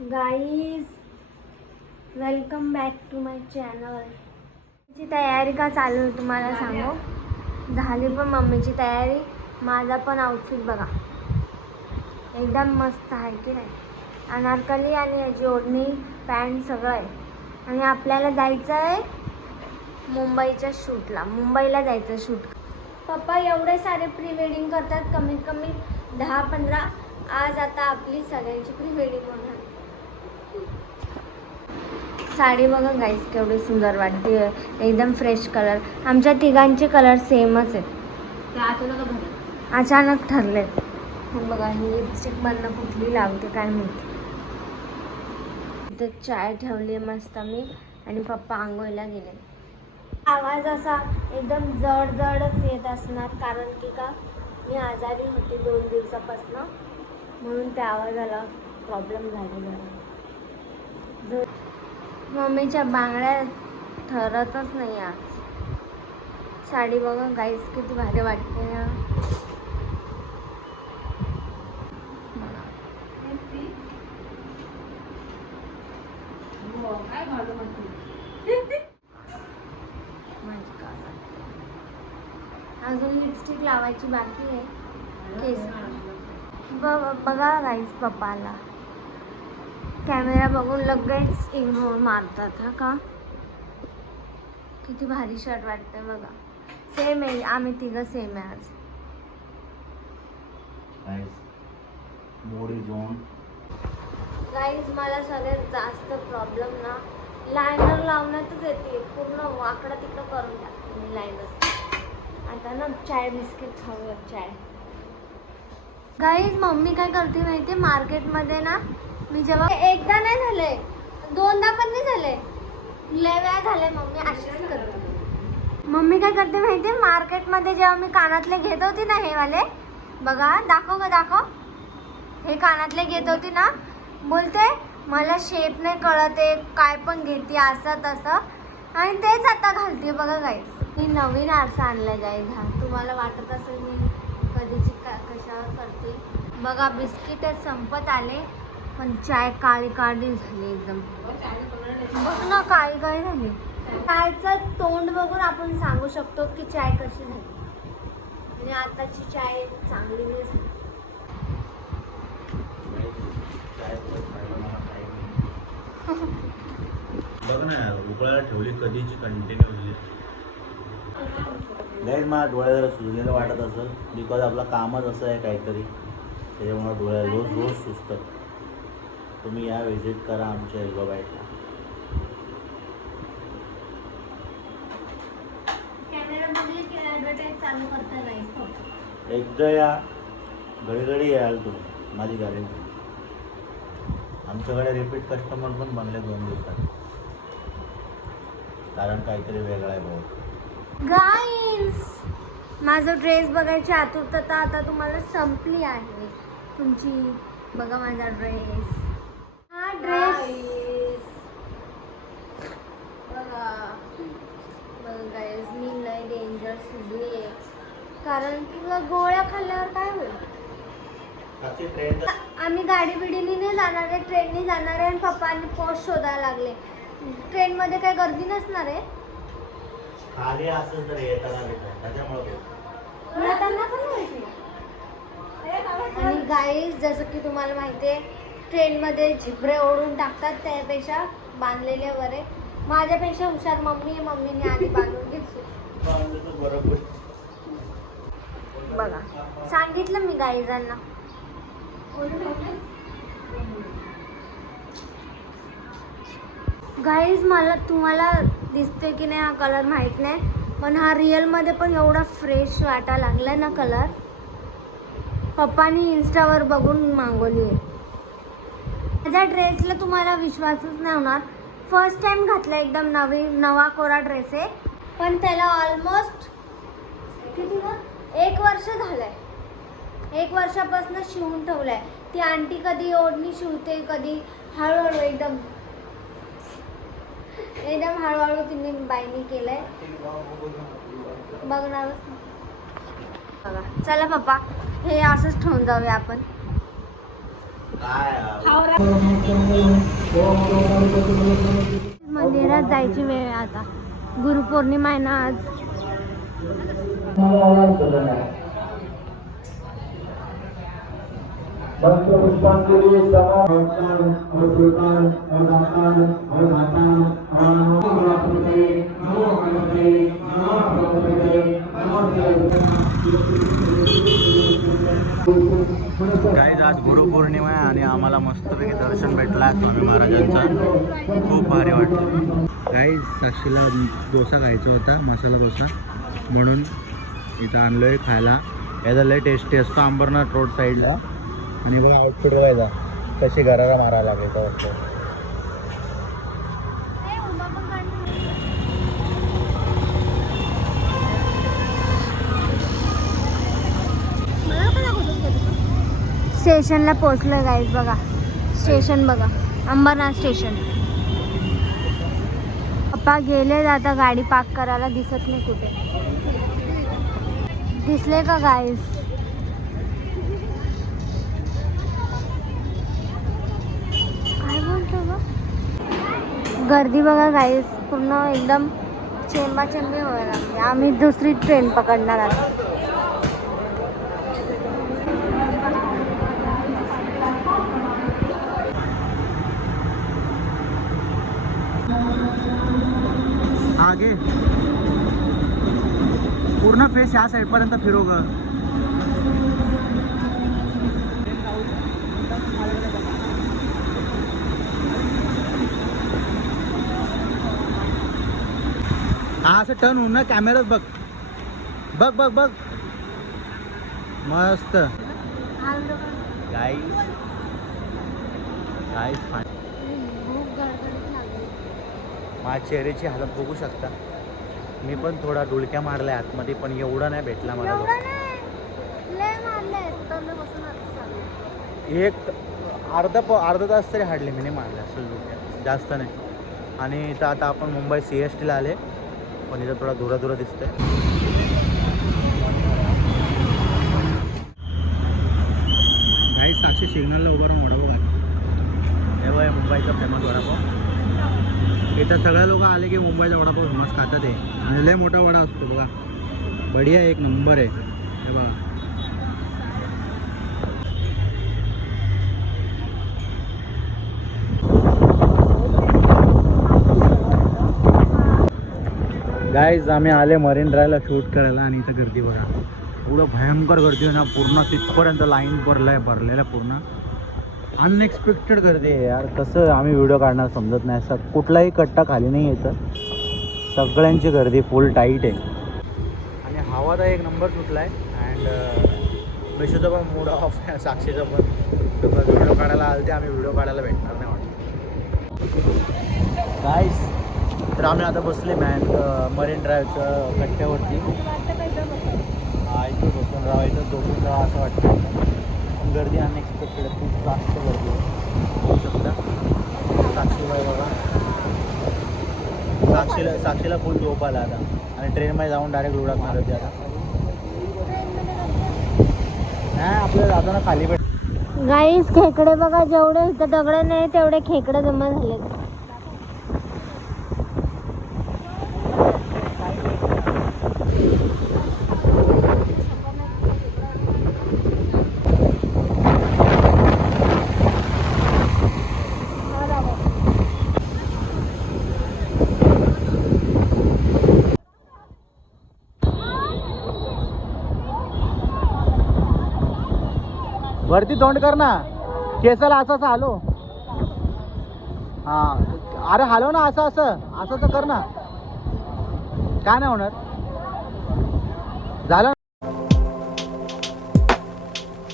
Guys welcome back to my channel. ची तयारी का चालू आहे तुम्हाला सांगू. झाली पण मम्मीची तयारी. माझा पण आउटफिट बघा एकदम मस्त आहे की नाही. अनारकली आणि याची ओढणी पॅन्ट सगळं आहे. आणि आपल्याला जायचं आहे मुंबईच्या शूटला. मुंबईला जायचं शूट. पप्पा एवढे सारे प्री वेडिंग करतात, कमीत कमी 10-15. आज आता आपली सगळ्यांची प्री वेडिंग होणार. साडी बघा गाईस केवढी सुंदर वाटते, एकदम फ्रेश कलर. आमच्या तिघांचे कलर सेमच आहेत. अचानक ठरले. बघा ही लिपस्टिक बंद कुठली लावते काय माहिती. इथं चाय ठेवली मस्त मी आणि पप्पा आंघोळीला गेले. आवाज असा एकदम जड जडच येत असणार, कारण की का मी आजारी होते 2 दिवसापासून, म्हणून त्या आवाजाला प्रॉब्लेम झालेला. मम्मीच्या बांगड्या ठरतच नाही आज. साडी बघा गाईस किती भारी वाटते ना. अजून लिपस्टिक लावायची बाकी आहे. केस बघा गाईस पप्पाला कॅमेरा बघून लगेच इग्नोर मारतात. हा का किती भारी शर्ट वाटतंय बघा. सेम आहे, आम्ही तिघं सेम आहे आज. गाईज मला सगळ्यात जास्त प्रॉब्लेम ना लायनर लावण्यातच येते. पूर्ण वाकडा तिकडं करून टाकते मी लायनर. आता ना चाय बिस्किट खाऊया. चाय गाईज मम्मी काय करते माहिती, मार्केटमध्ये ना मी जेव्हा एकदा नाही झाले, 2दा पण नाही झाले, लय वेळा झाले. मम्मी अशीच करते. मम्मी काय करते माहिती, मार्केटमध्ये जेव्हा मी कानातले घेत होती ना, हे वाले बघा, दाखव दाखव, हे कानातले घेत होती ना, बोलते मला शेप नाही कळत आहे, काय पण घेते असं तसं, आणि तेच आता घालते. बघा गाईज मी नवीन आरसा आणलाय गाईज. हा तुम्हाला वाटत असेल मी कधीची कशावर करते. बघा बिस्किट संपत आले, पण चाय काळी काळी झाली एकदम. बघ ना काळी काळी झाली. चायचं तोंड बघून आपण सांगू शकतो की चाय कशी झाली. आणि आताची चाय चांगली नाही झाली. बघ ना उकळायला ठेवली कधीची कंटिन्यूअसली. गाईज मला डोळ्या जरा सुजलेलं वाटत असेल, बिकॉज आपलं कामच असं आहे काहीतरी, त्याच्यामुळे डोळ्या रोज सुचतात. तुम्ही या व्हिजिट करा आमच्या एल्बो बाईटला. चालू करता नाही. एकदा या घडी याल तुम्ही, माझी गॅरंटी. आमच्याकडे रिपीट कस्टमर पण बनले 2 दिवसात, कारण काहीतरी वेगळं आहे भाऊ. गाईज माझा ड्रेस बघायची आतुरता आता तुम्हाला संपली आहे तुमची. बघा माझा ड्रेस. हा ड्रेस बघा गाईज मी लय डेंजर सुजली आहे, कारण तुला गोळ्या खाल्ल्यावर काय होईल. आम्ही गाडी बिडीने नाही जाणार आहे, ट्रेनने जाणार आहे. आणि पप्पांनी पोस्ट शोधायला लागले. ट्रेनमध्ये काय गर्दी नसणार आहे. खाली असेल तर येताना त्याच्यामुळे येताना पण माहिती. आणि गाईज जसं की तुम्हाला माहिती आहे, ट्रेनमध्ये झिपरे ओढून टाकतात, त्यापेक्षा बांधलेले बरे. माझ्यापेक्षा हुशार मम्मी आहे, मम्मीने आधी बांधून घेतली. बरोबर बघा सांगितलं मी गाईजांना. गाईज मला तुम्हाला दिसते की नाही हा कलर माहीत नाही, पण हा रिअलमध्ये पण एवढा फ्रेश वाटायला लागलाय ना कलर. पप्पानी इन्स्टावर बघून मागवली आहे. माझ्या ड्रेसला तुम्हाला विश्वासच नाही होणार. फर्स्ट टाइम घातला, एकदम नवा कोरा ड्रेस आहे, पण त्याला ऑलमोस्ट किती 1 वर्ष झालंय. 1 वर्षापासून शिवून ठेवलाय. ती आंटी कधी ओढणी शिवते, कधी हळूहळू एकदम हळूहळू तिने बाईनी केलंय. बघणारच नाही. बघा चला पप्पा हे असंच ठेवून जाऊया आपण. मंदिरात जायची वेळ आहे आता. गुरुपौर्णिमा आहे ना आज. गाईज आज गुरुपौर्णिमा आहे आणि आम्हाला मस्तपैकी दर्शन भेटला स्वामी महाराजांचा. खूप भारी वाटलं. गाईज साक्षीला डोसा खायचा होता, मसाला डोसा, म्हणून इथं आणलो आहे खायला. याचा लय टेस्टी असतो अंबरनाथ रोड साईडला. आणि बघा आउटफिट बघायचा कशी घराला मारायला लागेल का वाटतं. स्टेशनला पोहोचलं गाईज. बघा स्टेशन, बघा अंबरनाथ स्टेशन. पप्पा गेले आता गाडी पार्क करायला. दिसत नाही कुठे. दिसले का गाईज? काय बोलतो ग? गर्दी बघा गाईज. पूर्ण एकदम चेंबाचेंबी व्हायला लागली. आम्ही दुसरी ट्रेन पकडणार आता. आगे पूर्ण फेस ह्या साईड पर्यंत फिरो ग. हा असं टर्न होऊन ना कॅमेरात बघ बघ बघ बघ. मस्त. गाईस माझ्या चेहऱ्याची हालत बघू शकता. मी पण थोडा डुलक्या मारल्या आतमध्ये, पण एवढा नाही भेटला मला. एक अर्धा तास तरी हाडले मी नाही मारले असं डुलक्या, जास्त नाही. आणि इथं आता आपण मुंबई CSTला आले, पण इथं थोडा धुरा दिसतोय. काही साक्षी सिग्नलला उभा राहून वडापाव आहे. हे बघा मुंबईचा फेमस वडापाव. इथं सगळे लोक आले की मुंबईचा वडापाव फेमस खातात आहे. आणि लय मोठा वडा असतो बघा. बढिया एक नंबर आहे. हे बघा गाईज, आम्ही आले मरीन ड्राईव्हला शूट करायला आणि इथं गर्दी बघा. एवढं भयंकर गर्दी आहे ना. पूर्ण तिथपर्यंत लाईन भरलेलं पूर्ण. अनएक्सपेक्टेड गर्दी आहे यार. कसं आम्ही व्हिडिओ काढणार समजत नाही. असं कुठलाही कट्टा खाली नाही येतं. सगळ्यांची गर्दी फुल टाईट आहे. आणि हवा तर एक नंबर सुटला आहे. अँड मिशूचा पण मूड ऑफ आहे, साक्षीचा पण. व्हिडिओ काढायला आले ते आम्ही व्हिडिओ काढायला भेटणार नाही वाटतं. गाईस, तर आम्ही आता बसले मरीन ड्राईव्हच्या कट्ट्यावरती. इथं बसून राहायचं, झोपून राहा असं वाटतं. पण गर्दी अनएक्सपेक्टेड आहे. खूप जास्त गर्दी आहे. होऊ शकता. साक्षीबाई बघा, साक्षीला फुल झोप आला आता. आणि ट्रेनमध्ये जाऊन डायरेक्ट उडकणार होती आता. नाही आपल्याला जाताना खाली भेट. गाईस, खेकडे बघा. जेवढे इथं दगड नाही तेवढे खेकडे जमा झाले. वरती तोंड कर ना. केसाला असं हलो. हां, अरे हलव ना. असं तर कर ना. काय नाही होणार. झालं.